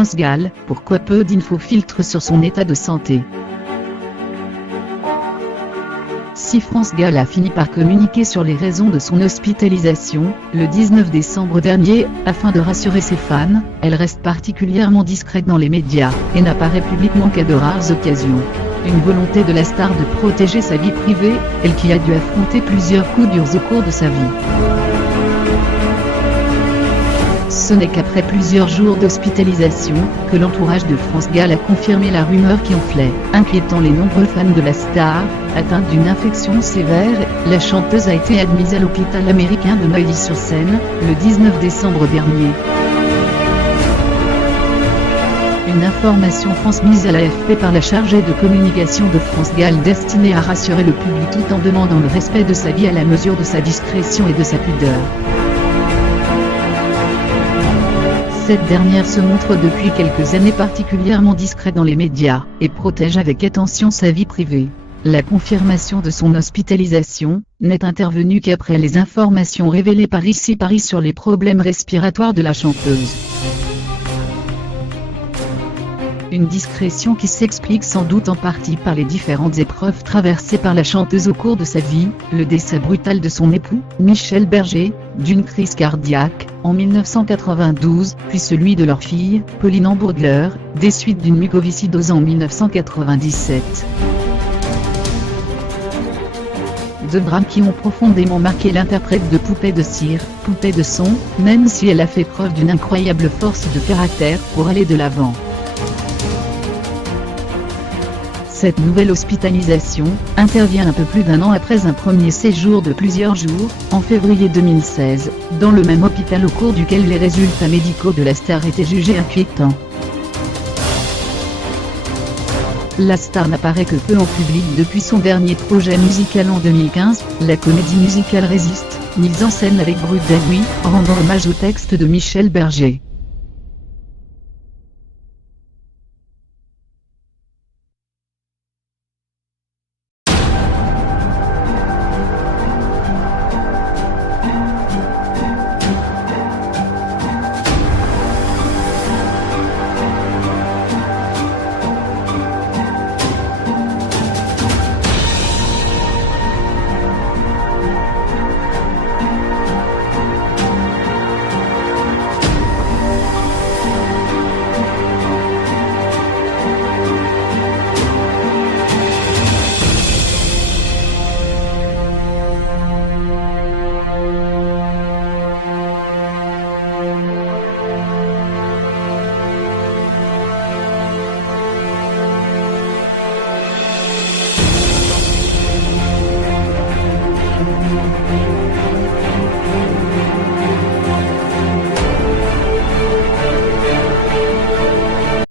France Gall, pourquoi peu d'infos filtrent sur son état de santé? Si France Gall a fini par communiquer sur les raisons de son hospitalisation, le 19 décembre dernier, afin de rassurer ses fans, elle reste particulièrement discrète dans les médias, et n'apparaît publiquement qu'à de rares occasions. Une volonté de la star de protéger sa vie privée, elle qui a dû affronter plusieurs coups durs au cours de sa vie. Ce n'est qu'après plusieurs jours d'hospitalisation, que l'entourage de France Gall a confirmé la rumeur qui enflait, inquiétant les nombreux fans de la star. Atteinte d'une infection sévère, la chanteuse a été admise à l'hôpital américain de Neuilly-sur-Seine, le 19 décembre dernier. Une information transmise à l'AFP par la chargée de communication de France Gall destinée à rassurer le public tout en demandant le respect de sa vie à la mesure de sa discrétion et de sa pudeur. Cette dernière se montre depuis quelques années particulièrement discrète dans les médias, et protège avec attention sa vie privée. La confirmation de son hospitalisation n'est intervenue qu'après les informations révélées par Ici Paris sur les problèmes respiratoires de la chanteuse. Une discrétion qui s'explique sans doute en partie par les différentes épreuves traversées par la chanteuse au cours de sa vie, le décès brutal de son époux, Michel Berger, d'une crise cardiaque, en 1992, puis celui de leur fille, Pauline Hamburglar, des suites d'une mucoviscidose en 1997. Deux drames qui ont profondément marqué l'interprète de Poupée de cire, Poupée de son, même si elle a fait preuve d'une incroyable force de caractère pour aller de l'avant. Cette nouvelle hospitalisation intervient un peu plus d'un an après un premier séjour de plusieurs jours, en février 2016, dans le même hôpital au cours duquel les résultats médicaux de la star étaient jugés inquiétants. La star n'apparaît que peu en public depuis son dernier projet musical en 2015, la comédie musicale Résiste, mise en scène avec Brut Dagui, rendant hommage au texte de Michel Berger.